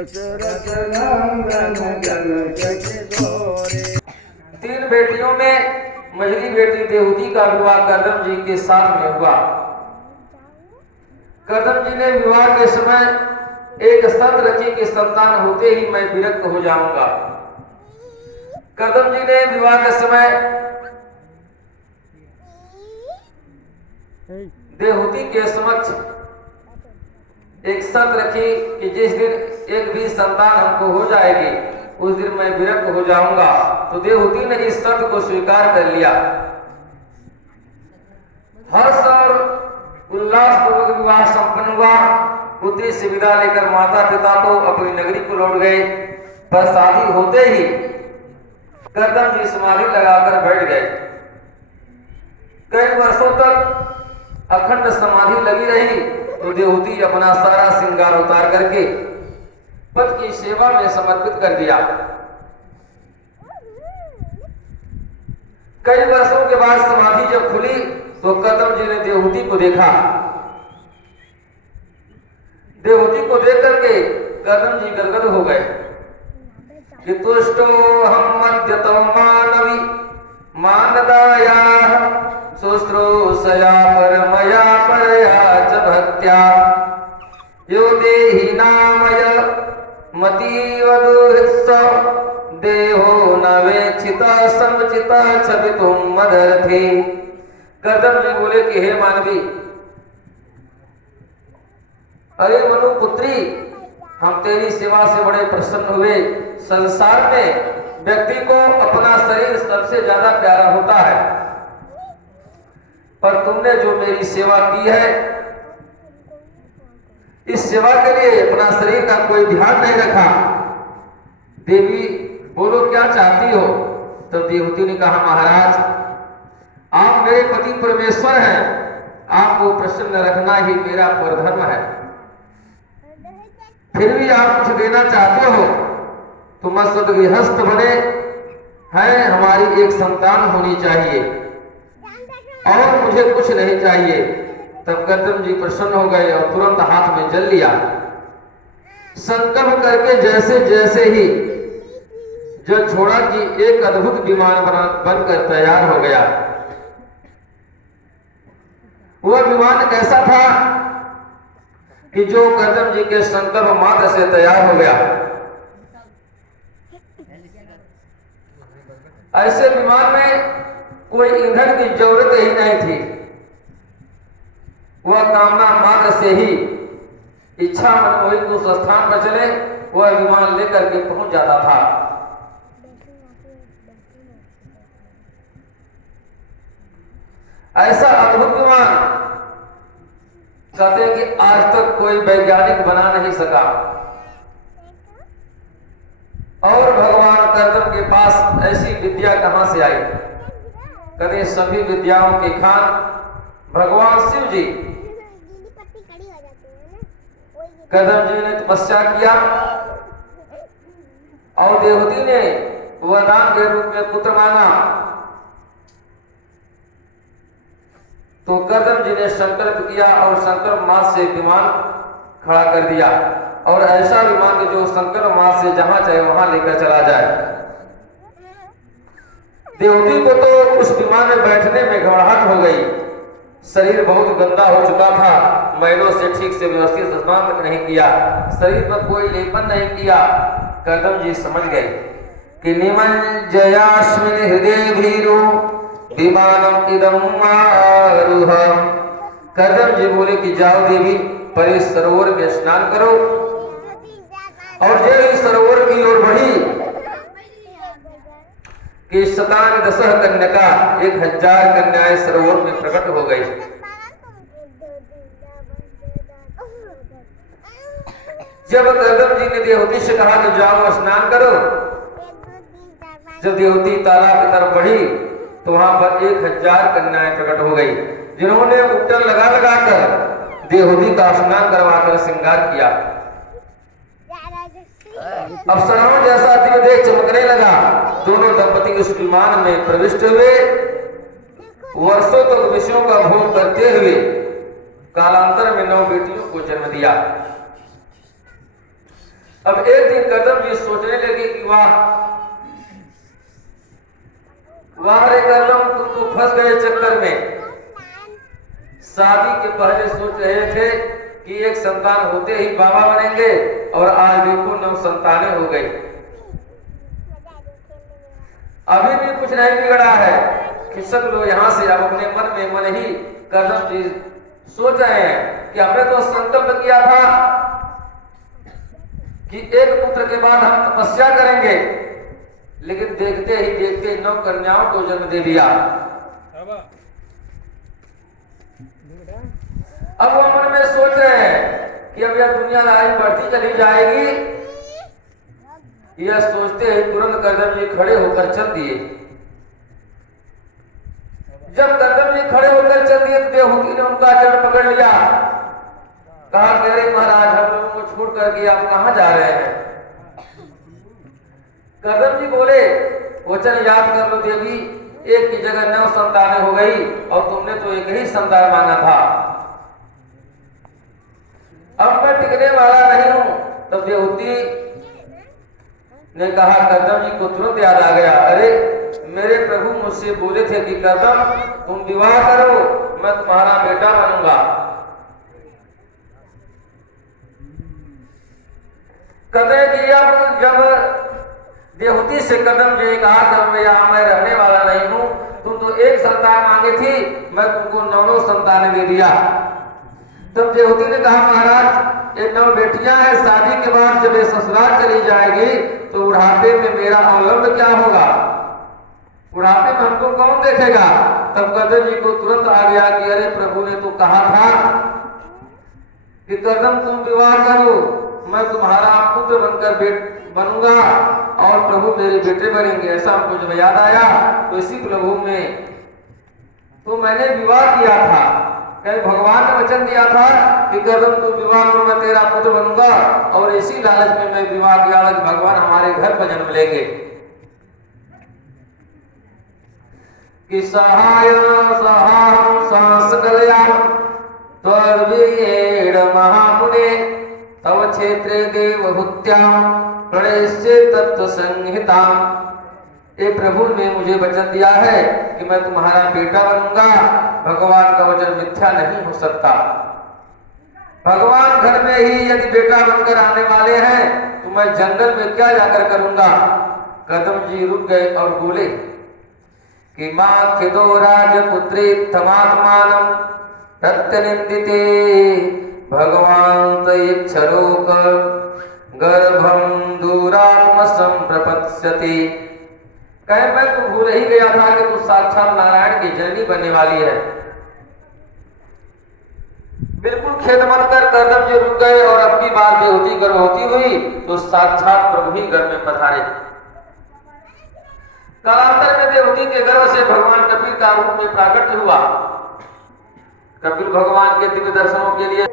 दशरथ नंदन जनक किशोरे। 3 बेटियों में मझली बेटी देवहूति का विवाह कर्दम जी के साथ में हुआ। कर्दम जी ने विवाह के समय एक शर्त रखी कि संतान होते ही मैं विरक्त हो जाऊंगा। कर्दम जी ने विवाह के समय देवहूति के समक्ष एक शर्त रखी कि जिस दिन एक भी संतान हमको हो जाएगी उस दिन मैं विरक्त हो जाऊंगा। तो देवहूति ने इस शर्त को स्वीकार कर लिया। हर्ष और उल्लास पूर्वक विवाह संपन्न हुआ। पुत्री से विदा लेकर माता पिता तो अपनी नगरी को लौट गए। पर शादी होते ही कर्दम जी समाधि लगाकर बैठ गए। कई वर्षों तक अखंड समाधि लगी रही। तो देवहूति अपना सारा श्रृंगार उतार करके पति की सेवा में समर्पित कर दिया। कई वर्षों के बाद समाधि जब खुली तो कर्दम जी ने देवहूति को देखा। देवहूति को देख करके कर्दम जी गदगद हो गए कि तुष्टो हम मध्यतो मानवी मानदाया शुश्रूषया परमया परया च भक्त्या यो देहि नामय मतीवदुहित्स देहो नवेक्षिता समुचिता छवितुम मदर्थी। कर्दम जी बोले कि हे मानवी, अरे मनु पुत्री, हम तेरी सेवा से बड़े प्रसन्न हुए। संसार में व्यक्ति को अपना शरीर सबसे ज्यादा प्यारा होता है, पर तुमने जो मेरी सेवा की है इस सेवा के लिए अपना शरीर का कोई ध्यान नहीं रखा। देवी बोलो क्या चाहती हो? तो देवहूति ने कहा महाराज, आप मेरे पति परमेश्वर हैं, आपको प्रसन्न रखना ही मेरा परधर्म है। फिर भी आप कुछ देना चाहते हो तो मस्त गृहस्थ बने हैं, हमारी एक संतान होनी चाहिए और मुझे कुछ नहीं चाहिए। तब कर्दम जी प्रसन्न हो गए और तुरंत हाथ में जल लिया। संकल्प करके जैसे जैसे ही जल छोड़ा कि एक अद्भुत विमान बनकर तैयार हो गया। वह विमान कैसा था कि जो कर्दम जी के संकल्प मात्र से तैयार हो गया। ऐसे विमान में कोई ईंधन की जरूरत ही नहीं थी। वह कामना मात्र से ही इच्छा मनमोहित उस स्थान पर चले वह विमान लेकर के पहुंच जाता था। ऐसा अद्भुत विमान कहते हैं कि आज तक कोई वैज्ञानिक बना नहीं सका। और भगवान कर्दम के पास ऐसी विद्या कहां से आई? कहते सभी विद्याओं के खान भगवान शिव जी। कर्दम जी ने तपस्या किया और देवहूति ने वरदान के रूप में पुत्र मांगा। तो कर्दम जी ने संकल्प किया और संकल्प मास से विमान खड़ा कर दिया और ऐसा विमान कि जो संकल्प मास से जहां चाहे वहां लेकर चला जाए। देवहूति को तो उस विमान में बैठने में घबराहट हो गई। शरीर बहुत गंदा हो चुका था, मैलों से ठीक से व्यवस्थित स्नान तक नहीं किया, शरीर पर कोई लेपन नहीं किया। कर्दम जी समझ गए कि निमज्जयास्मिन् हृदय भीरो विमानम इदं आरुह। कर्दम जी बोले कि जाओ देवी, परे सरोवर में स्नान करो। और जो सरोवर की ओर बढ़ी कि शतान दशह कन्या 1000 कन्याएं सरोवर में प्रकट हो गई। जब कर्दम जी ने देवहूति से कहा कि जाओ स्नान करो, जब देवहूति तालाब की तरफ बढ़ी तो वहां पर 1000 कन्याएं प्रकट हो गई, जिन्होंने उपटन लगा लगाकर देवहूति का स्नान करवाकर श्रृंगार किया। अप्सराओं जैसा दिव्य देह चमकने लगा। दोनों दंपति उस विमान में प्रविष्ट हुए। वर्षों तक विषयों का भोग करते हुए कालांतर में 9 बेटियों को जन्म दिया। अब एक दिन कदम जी सोचने लगे कि वाह वाह रे कदम, तुम तो फंस गए चक्कर में। शादी के पहले सोच रहे थे कि एक संतान होते ही बाबा बनेंगे, और आज देखो 9 संतानें हो गई। अभी भी कुछ नहीं बिगड़ा है, खिसक लो यहां से। अब अपने मन में मन ही कदम जी सोच रहे हैं कि हमने तो संकल्प किया था कि एक पुत्र के बाद हम तपस्या करेंगे, लेकिन देखते ही देखते 9 कन्याओं को जन्म दे दिया। अब वो मन में सोच रहे हैं कि अब यह दुनियादारी बढ़ती चली जाएगी। यह सोचते ही तुरंत कदम जी खड़े होकर चल दिए। जब कदम जी खड़े होकर चल दिए तो देवहूति ने उनका चरण पकड़ लिया। कहा कि अरे महाराज, हम लोगों को छोड़ करके आप कहां जा रहे हैं? कदम जी बोले, वचन याद कर लो देवी, एक की जगह 9 संतानें हो गई और तुमने तो एक ही संतान मांगा था। अब मैं टिकने वाला नहीं हूं। तब देवहूति ने कहा, कदम जी को तुरंत याद आ गया, अरे मेरे प्रभु मुझसे बोले थे कि कदम तुम विवाह करो, मैं तुम्हारा बेटा बनूंगा। कहते कि अब जब देवहूति से कदम जी कहा, जब मैं रहने वाला नहीं हूं, तुम तो एक संतान मांगी थी, मैं तुमको 9 संतानें दे दिया। तब देवहूति ने कहा, महाराज ये 9 बेटियां हैं, शादी के बाद जब ये ससुराल चली जाएगी तो बुढ़ापे में मेरा अवलंब क्या होगा? बुढ़ापे में हमको कौन देखेगा? तब कदम जी को तुरंत आ गया कि अरे प्रभु ने तो कहा था कि कदम तुम विवाह करो, मैं तुम्हारा पुत्र बनकर बनूंगा और प्रभु मेरे बेटे बनेंगे। ऐसा हमको जब याद आया तो इसी प्रभु में तो मैंने विवाह किया था। कहीं भगवान ने वचन दिया था कि कदम तुम विवाह करो, मैं तेरा पुत्र बनूंगा, और इसी लालच में मैं विवाह किया कि भगवान हमारे घर पर जन्म लेंगे। कि सहाय सहां सकलयाम त्वर्वीयेण महामुने तव क्षेत्रे देवहूत्याम प्रणयस्य तत्व संहिताम। ये प्रभु ने मुझे वचन दिया है कि मैं तुम्हारा बेटा बनूंगा। भगवान का वचन मिथ्या नहीं हो सकता। भगवान घर में ही यदि बेटा बनकर आने वाले हैं तो मैं जंगल में क्या जाकर करूंगा? कदम जी रुक गए और बोले कि मां खिदो राजपुत्री तमात्मानम प्रत्यनिंदिते भगवान तैक्षरोक गर्भम दूरात्म संप्रपत्स्यति। कहे मैं तो भूल ही गया था कि तू साक्षात नारायण की जननी बनने वाली है। बिल्कुल खेद मत कर। कदम जी रुक गए और अब की बार देवहूति गर्भवती हुई तो साक्षात प्रभु ही घर में पधारे। कालांतर में देवहूति के गर्भ से भगवान कपिल का रूप में प्राकट्य हुआ। कपिल भगवान के दिव्य दर्शनों के लिए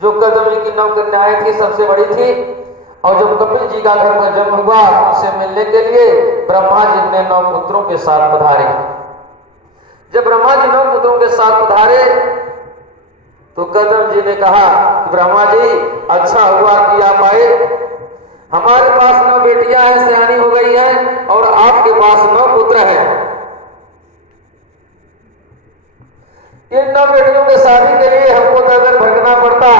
जो कदम जी की 9 कन्याएं थी सबसे बड़ी थी, और जब कपिल जी का घर में जन्म हुआ उनसे मिलने के लिए ब्रह्मा जी ने 9 पुत्रों के साथ पधारे। जब ब्रह्मा जी 9 पुत्रों के साथ पधारे तो कदम जी ने कहा, ब्रह्मा जी अच्छा हुआ कि आप आए। हमारे पास 9 बेटियां हैं, सयानी हो गई है, और आपके पास 9 पुत्र हैं। इन 9 बेटियों के शादी के लिए हमको दर भटकना पड़ता।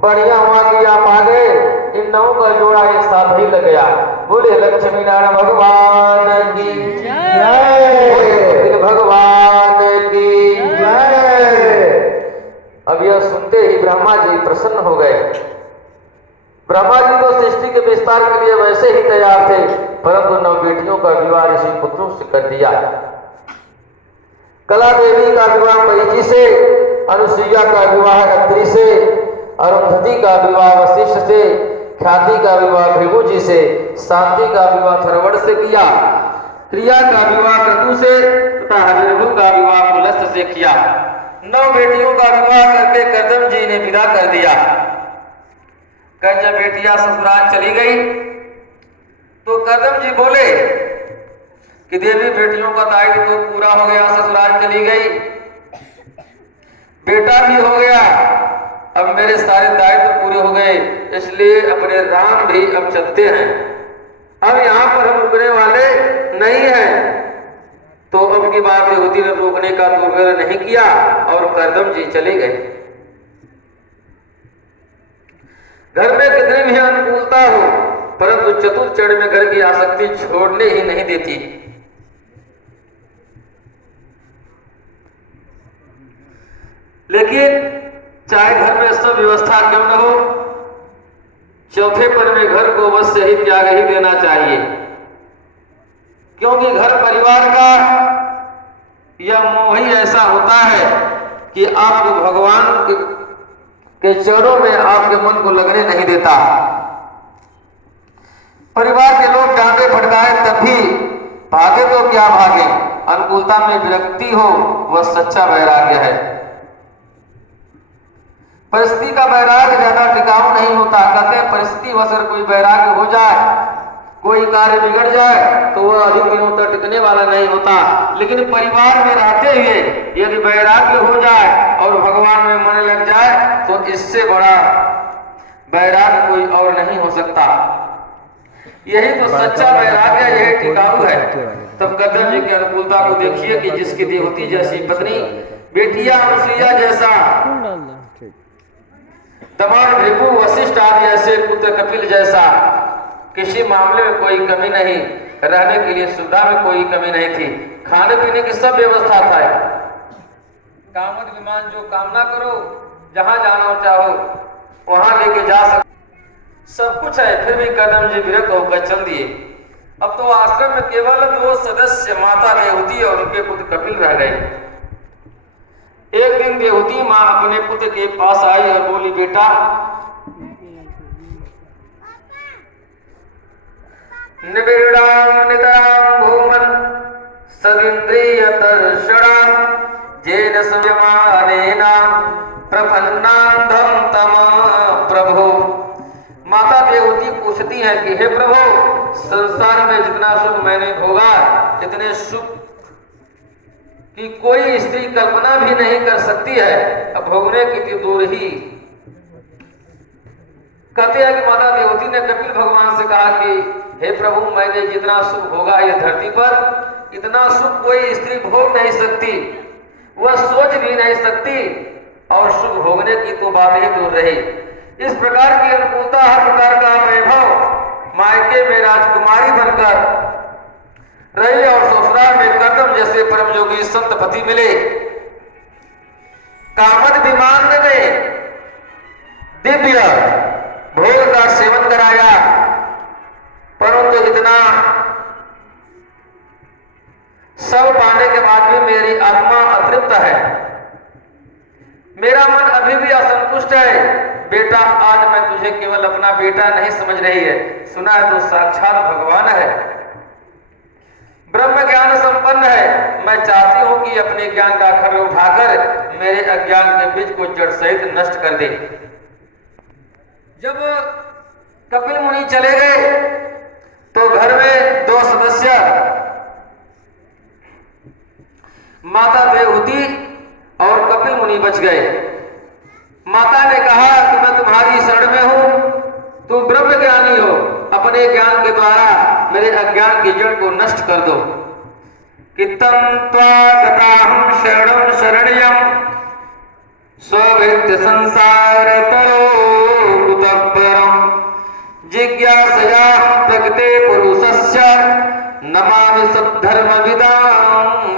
बढ़िया हुआ कि आप आ गए। इन 9 का जोड़ा एक साथ ही लग गया। बोले लक्ष्मी नारायण भगवान की जय, भगवान की जय। अब यह सुनते ही ब्रह्मा जी प्रसन्न हो गए। ब्रह्मा जी तो सृष्टि के विस्तार के लिए वैसे ही तैयार थे, परंतु 9 बेटियों का विवाह ऋषि पुत्रों से कर दिया। कला देवी का विवाह मरीचि से, अनुसुईया का विवाह अत्रि से, अरुंधति का विवाह वशिष्ठ से, ख्याति का विवाह भृगु जी से, शांति का विवाह थरवड़ से किया, क्रिया का विवाह क्रतु से तथा हरिर्भु का विवाह पुलस्त से किया। 9 बेटियों का विवाह करके कदम जी ने विदा कर दिया। जब बेटियां ससुराल चली गई तो कदम जी बोले कि देवी बेटियों का दायित्व तो पूरा हो गया, ससुराल चली गई, बेटा भी हो गया, अब मेरे सारे दायित्व पूरे हो गए। इसलिए अपने राम भी अब चलते हैं। अब यहाँ पर हम रुकने वाले नहीं हैं। तो अब की बात यहूदी ने रोकने का दुर्व्यवहार नहीं किया और करदम जी चले गए। घर में कितनी भी अनुकूलता हो, परंतु चतुर्थ चरण में घर की आसक्ति छोड़ने ही नहीं देती। लेकिन चाहे घर में सब व्यवस्था क्यों न हो, चौथे पन में घर को अवश्य ही त्याग ही देना चाहिए, क्योंकि घर परिवार का यह मोह ही ऐसा होता है कि आपको भगवान के चरणों में आपके मन को लगने नहीं देता। परिवार के लोग डांटे फटकाए तब भी भागे तो क्या भागे, अनुकूलता में विरक्ति हो वह सच्चा वैराग्य है। परिस्थिति का वैराग्य ज्यादा टिकाऊ नहीं होता। कहते हैं परिस्थिति वशर कोई वैराग्य हो जाए, कोई कार्य बिगड़ जाए तो वह अधिक दिनों तक टिकने वाला नहीं होता। लेकिन परिवार में रहते हुए यदि वैराग्य हो जाए और भगवान में मन लग जाए तो इससे बड़ा वैराग्य कोई और नहीं हो सकता। यही तो सच्चा वैराग्य, यही टिकाऊ है। तब करदम जी की अनुकूलता को देखिए कि जिसकी देवती जैसी पत्नी, बेटिया अनुसुईया जैसा, तमाम भृगु वशिष्ठ आदि ऐसे, पुत्र कपिल जैसा, किसी मामले में कोई कमी नहीं, रहने के लिए सुविधा में कोई कमी नहीं थी, खाने पीने की सब व्यवस्था था। कामद विमान जो कामना करो, जहां जाना चाहो वहां लेके जा सकते, सब कुछ है। फिर भी करदम जी विरक्त होकर चल दिए। अब तो आश्रम में केवल 2 सदस्य, माता देवहूति और उनके पुत्र कपिल रह गए। एक दिन देवहूति मां अपने पुत्र के पास आई और बोली, बेटा निबिड़ाम नितराम भूमन सदिन्द्रियतर्षणाम जेन संयमानेना प्रपन्नांधम तमा प्रभो। माता देवहूति पूछती हैं कि हे प्रभु, संसार में जितना सुख मैंने भोगा, इतने सुख कि कोई स्त्री कल्पना भी नहीं कर सकती है, अब भोगने की तो दूर ही। कहते हैं कि माता देवहूति ने कपिल भगवान से कहा कि हे प्रभु, मैंने जितना सुख भोगा इस धरती पर, इतना सुख कोई स्त्री भोग नहीं सकती, वह सोच भी नहीं सकती, और सुख भोगने की तो बात ही दूर रही। इस प्रकार की अनुकूलता, हर प्रकार का वैभव मायके में राजकुमारी बनकर रही और ससुराल में करदम जैसे परम योगी संत पति मिले। कामद विमान ने दिव्य भोग का सेवन कराया, परंतु इतना सब पाने के बाद भी मेरी आत्मा अतृप्त है, मेरा मन अभी भी असंतुष्ट है। बेटा, आज मैं तुझे केवल अपना बेटा नहीं समझ रही है, सुना है तो साक्षात भगवान है, ब्रह्म ज्ञान संपन्न है। मैं चाहती हूं कि अपने ज्ञान का खड्ग उठाकर मेरे अज्ञान के बीज को जड़ सहित नष्ट कर दे। जब कपिल मुनि चले गए तो घर में 2 सदस्य, माता देवहूति और कपिल मुनि बच गए। माता ने कहा कि मैं तुम्हारी शरण में हूं, तुम ब्रह्म ज्ञानी हो, अपने ज्ञान के द्वारा मेरे अज्ञान की जड़ को नष्ट कर दो। कि तम त्वागताहं शरणं शरण्यं स्ववित्त संसार तरो कुतपरं जिज्ञासया प्रकृते पुरुषस्य नमामि सद्धर्मविदां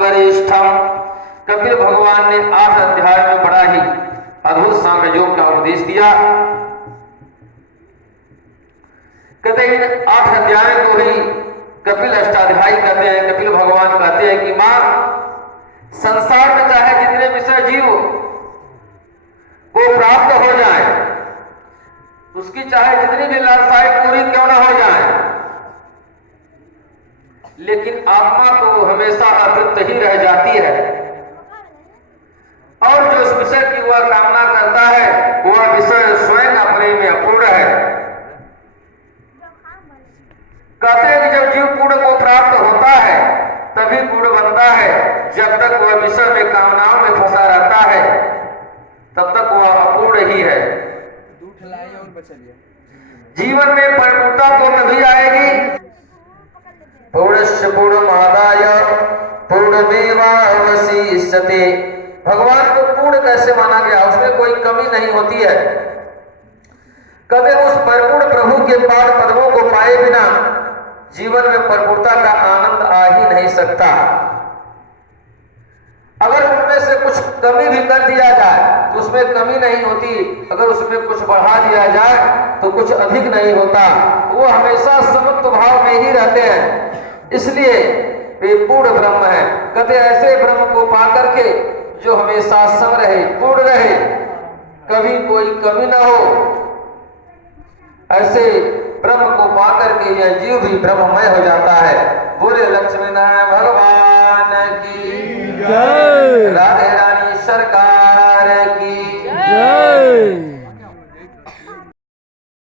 वरिष्ठम्। कपिल भगवान ने 8 अध्याय में बड़ा ही अद्भुत सांख्य योग का उपदेश दिया। कहते हैं 8 अध्याय को ही कपिल अष्टाध्यायी कहते हैं। कपिल भगवान कहते हैं कि मां, संसार में चाहे जितने विषय जीव को प्राप्त हो जाए, उसकी चाहे जितनी भी लालसाएं पूरी क्यों न हो जाए, लेकिन आत्मा तो हमेशा अतृप्त ही रह जाती है। और जो इस विषय की वह कामना करता है, वह विषय स्वयं अपने में अपूर्ण है। कहते हैं कि जब जीव पूर्ण को प्राप्त होता है तभी पूर्ण बनता है। जब तक वह विषय में कामनाओं में फंसा रहता है तब तक वह अपूर्ण ही है। जीवन में परिपूर्णता तो तभी आएगी पूर्णस्य पूर्णमादाय पूर्णमेवावशिष्यते। भगवान को पूर्ण कैसे माना गया, उसमें कोई कमी नहीं होती है। कभी उस परिपूर्ण प्रभु के पाद पद्मों को पाए बिना जीवन में परिपूर्णता का आनंद आ ही नहीं सकता। अगर उनमें से कुछ कमी भी कर दिया जाए तो उसमें कमी नहीं होती, अगर उसमें कुछ बढ़ा दिया जाए तो कुछ अधिक नहीं होता। वो हमेशा समत्व भाव में ही रहते हैं, इसलिए वे पूर्ण ब्रह्म है। कहते ऐसे ब्रह्म को पाकर के जो हमेशा सम रहे, पूर्ण रहे, कभी कोई कमी ना हो, ऐसे ब्रह्म को पाकर के यह जीव भी ब्रह्ममय हो जाता है। बोले लक्ष्मी नारायण भगवान की जय। राधे रानी सरकार की जय।